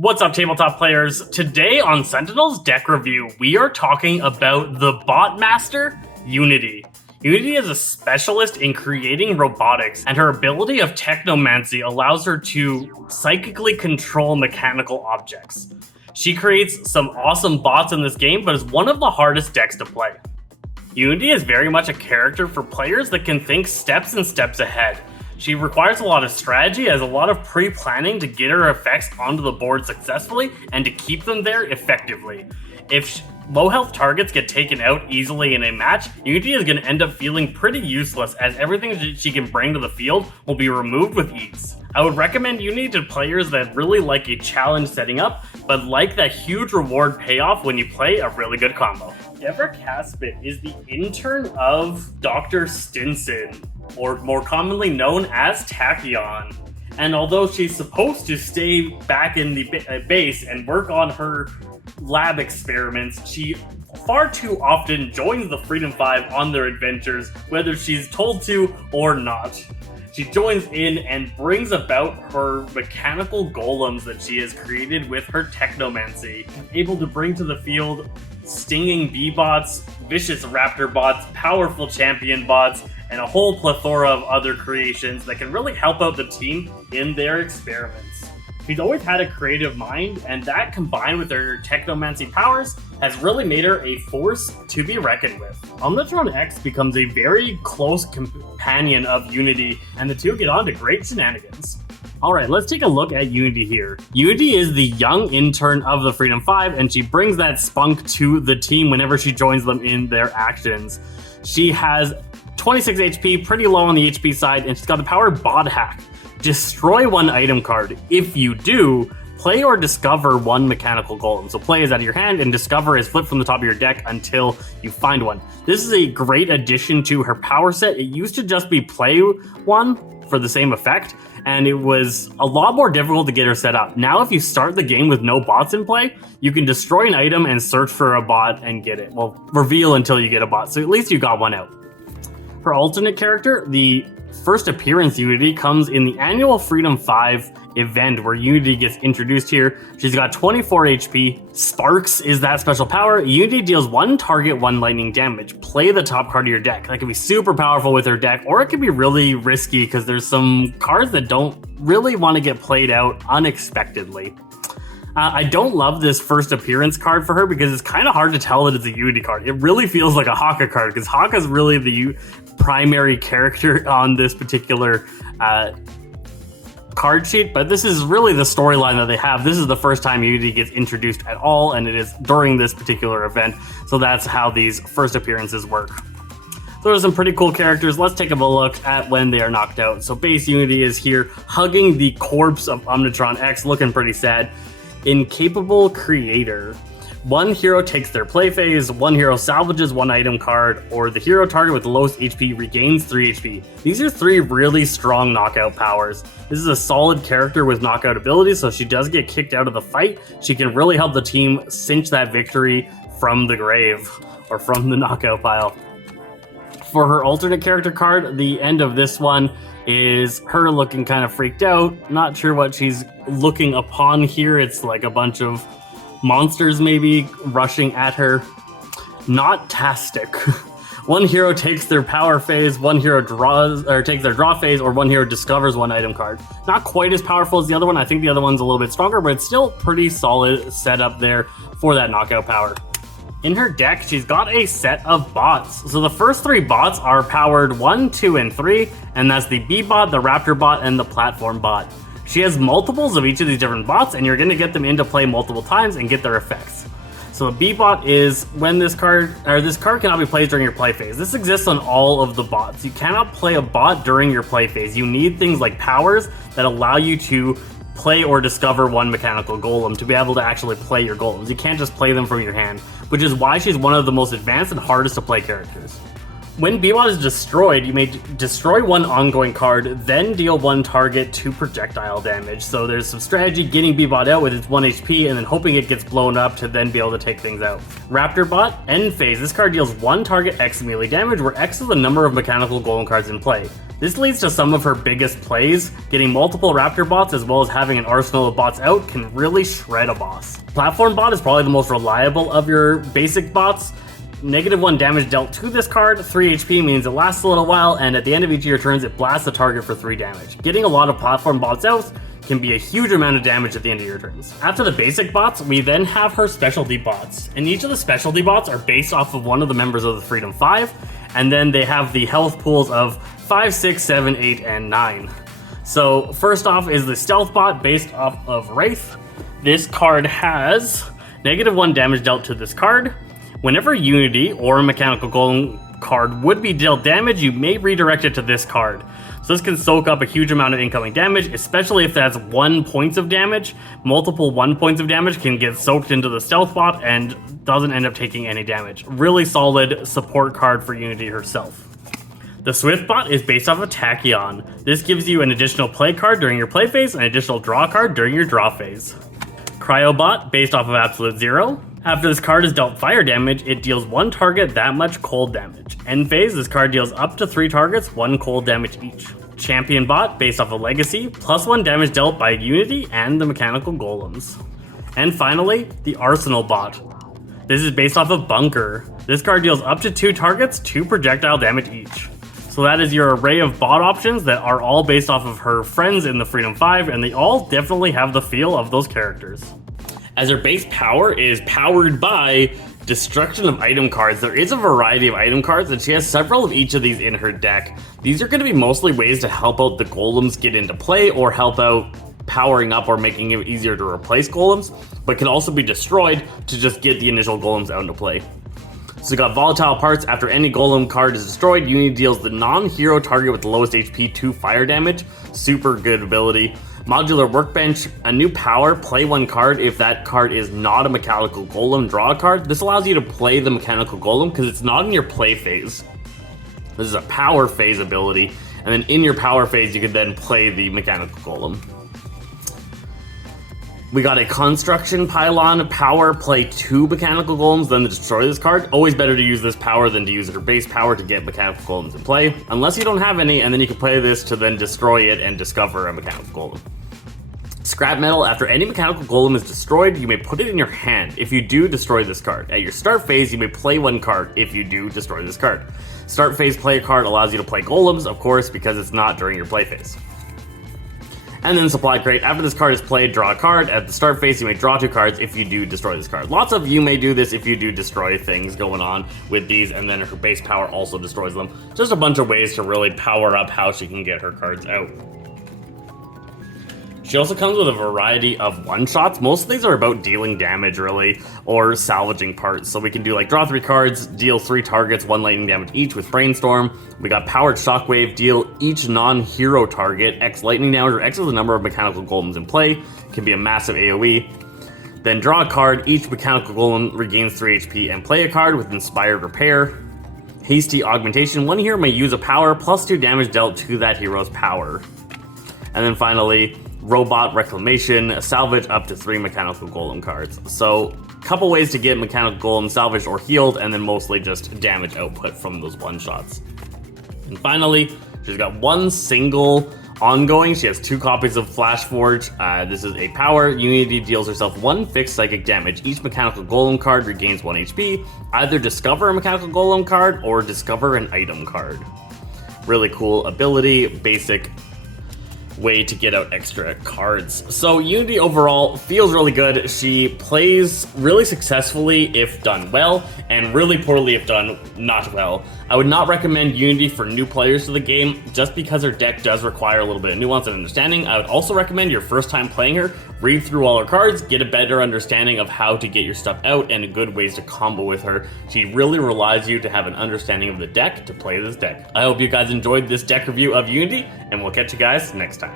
What's up, tabletop players? Today on Sentinels Deck Review, we are talking about the bot master, Unity. Unity is a specialist in creating robotics, and her ability of technomancy allows her to psychically control mechanical objects. She creates some awesome bots in this game, but is one of the hardest decks to play. Unity is very much a character for players that can think steps and steps ahead. She requires a lot of strategy, has a lot of pre-planning to get her effects onto the board successfully and to keep them there effectively. If low health targets get taken out easily in a match, Unity is going to end up feeling pretty useless, as everything that she can bring to the field will be removed with ease. I would recommend Unity to players that really like a challenge setting up, but like that huge reward payoff when you play a really good combo. Deborah Caspit is the intern of Dr. Stinson, or more commonly known as Tachyon. And although she's supposed to stay back in the base and work on her lab experiments, she far too often joins the Freedom 5 on their adventures, whether she's told to or not. She joins in and brings about her mechanical golems that she has created with her technomancy, able to bring to the field stinging bee bots, vicious raptor bots, powerful champion bots, and a whole plethora of other creations that can really help out the team in their experiments. She's always had a creative mind, and that combined with her technomancy powers has really made her a force to be reckoned with. Omnitron X becomes a very close companion of Unity, and the two get on to great shenanigans. Alright, let's take a look at Unity here. Unity is the young intern of the Freedom 5, and she brings that spunk to the team whenever she joins them in their actions. She has 26 HP, pretty low on the HP side, and she's got the power bot hack. Destroy one item card. If you do, play or discover one mechanical golem. So play is out of your hand and discover is flipped from the top of your deck until you find one. This is a great addition to her power set. It used to just be play one for the same effect, and it was a lot more difficult to get her set up. Now if you start the game with no bots in play, you can destroy an item and search for a bot and get it. Well, reveal until you get a bot, so at least you got one out. Her alternate character, the first appearance Unity, comes in the annual Freedom 5 event where Unity gets introduced here. She's got 24 HP. Sparks is that special power. Unity deals one target, one lightning damage. Play the top card of your deck. That can be super powerful with her deck, or it can be really risky because there's some cards that don't really want to get played out unexpectedly. I don't love this first appearance card for her because it's kind of hard to tell that it's a Unity card. It really feels like a Haka card because Haka is really the primary character on this particular card sheet, but this is really the storyline that they have. This is the first time Unity gets introduced at all, and it is during this particular event, so that's how these first appearances work. So there's some pretty cool characters. Let's take a look at when they are knocked out. So base Unity is here, hugging the corpse of Omnitron X, looking pretty sad. Incapable Creator. One hero takes their play phase, one hero salvages one item card, or the hero target with the lowest HP regains 3 HP. These are three really strong knockout powers. This is a solid character with knockout abilities, so if she does get kicked out of the fight, she can really help the team cinch that victory from the grave, or from the knockout pile. For her alternate character card, the end of this one is her looking kind of freaked out. Not sure what she's looking upon here. It's like a bunch of monsters maybe rushing at her. Not tastic. One hero takes their power phase, one hero takes their draw phase, or one hero discovers one item card. Not quite as powerful as the other one. I think the other one's a little bit stronger, but it's still pretty solid setup there for that knockout power. In her deck, she's got a set of bots. So the first three bots are powered 1, 2, and 3, and that's the bee bot, the raptor bot, and the platform bot. She has multiples of each of these different bots, and you're going to get them into play multiple times and get their effects. So a bee bot is when this card cannot be played during your play phase. This exists on all of the bots. You cannot play a bot during your play phase. You need things like powers that allow you to play or discover one mechanical golem to be able to actually play your golems. You can't just play them from your hand, which is why she's one of the most advanced and hardest to play characters. When B-Bot is destroyed, you may destroy one ongoing card, then deal one target 2 projectile damage. So there's some strategy getting B-Bot out with its 1 HP and then hoping it gets blown up to then be able to take things out. Raptor Bot, end phase. This card deals 1 target X melee damage, where X is the number of mechanical golem cards in play. This leads to some of her biggest plays. Getting multiple Raptor bots as well as having an arsenal of bots out can really shred a boss. Platform Bot is probably the most reliable of your basic bots. -1 damage dealt to this card, 3 HP means it lasts a little while, and at the end of each of your turns it blasts the target for 3 damage. Getting a lot of platform bots out can be a huge amount of damage at the end of your turns. After the basic bots, we then have her specialty bots, and each of the specialty bots are based off of one of the members of the Freedom 5, and then they have the health pools of 5, 6, 7, 8, and 9. So first off is the stealth bot based off of Wraith. This card has -1 damage dealt to this card. Whenever Unity or a Mechanical Golem card would be dealt damage, you may redirect it to this card. So this can soak up a huge amount of incoming damage, especially if that's 1 point of damage. Multiple 1 points of damage can get soaked into the stealth bot and doesn't end up taking any damage. Really solid support card for Unity herself. The Swift bot is based off of Tachyon. This gives you an additional play card during your play phase and an additional draw card during your draw phase. Cryobot, based off of Absolute Zero. After this card is dealt fire damage, it deals 1 target that much cold damage. End phase, this card deals up to 3 targets, 1 cold damage each. Champion bot, based off of Legacy, +1 damage dealt by Unity and the Mechanical Golems. And finally, the Arsenal bot. This is based off of Bunker. This card deals up to 2 targets, 2 projectile damage each. So that is your array of bot options that are all based off of her friends in the Freedom 5, and they all definitely have the feel of those characters. As her base power is powered by destruction of item cards, there is a variety of item cards, and she has several of each of these in her deck. These are going to be mostly ways to help out the golems get into play or help out powering up or making it easier to replace golems, but can also be destroyed to just get the initial golems out into play. So you got volatile parts. After any golem card is destroyed, Unity deals the non-hero target with the lowest HP 2 fire damage. Super good ability. Modular Workbench, a new power, play 1 card if that card is not a Mechanical Golem, draw a card. This allows you to play the Mechanical Golem because it's not in your play phase. This is a power phase ability, and then in your power phase you can then play the Mechanical Golem. We got a Construction Pylon power, play 2 Mechanical Golems, then destroy this card. Always better to use this power than to use her base power to get Mechanical Golems in play, unless you don't have any, and then you can play this to then destroy it and discover a Mechanical Golem. Scrap Metal, after any Mechanical Golem is destroyed, you may put it in your hand. If you do, destroy this card. At your start phase, you may play 1 card. If you do, destroy this card. Start phase play a card allows you to play Golems, of course, because it's not during your play phase. And then Supply Crate, after this card is played, draw a card. At the start phase, you may draw 2 cards if you do destroy this card. Lots of you may do this if you do destroy things going on with these, and then her base power also destroys them. Just a bunch of ways to really power up how she can get her cards out. She also comes with a variety of one-shots. Most of these are about dealing damage, really, or salvaging parts. So we can do like draw 3 cards, deal 3 targets, 1 lightning damage each with Brainstorm. We got Powered Shockwave, deal each non-hero target X lightning damage, or X is the number of Mechanical Golems in play. It can be a massive AoE. Then draw a card, each Mechanical Golem regains 3 HP, and play a card with Inspired Repair. Hasty Augmentation, 1 hero may use a power, +2 damage dealt to that hero's power. And then finally, Robot Reclamation, salvage up to 3 Mechanical Golem cards. So, a couple ways to get Mechanical Golem salvaged or healed, and then mostly just damage output from those one-shots. And finally, she's got 1 single ongoing. She has 2 copies of Flash Forge. This is a power. Unity deals herself 1 fixed psychic damage. Each Mechanical Golem card regains 1 HP. Either discover a Mechanical Golem card or discover an item card. Really cool ability, basic way to get out extra cards. So Unity overall feels really good. She plays really successfully if done well, and really poorly if done not well. I would not recommend Unity for new players to the game, just because her deck does require a little bit of nuance and understanding. I would also recommend your first time playing her, read through all her cards, get a better understanding of how to get your stuff out and good ways to combo with her. She really relies you to have an understanding of the deck to play this deck. I hope you guys enjoyed this deck review of Unity, and we'll catch you guys next time.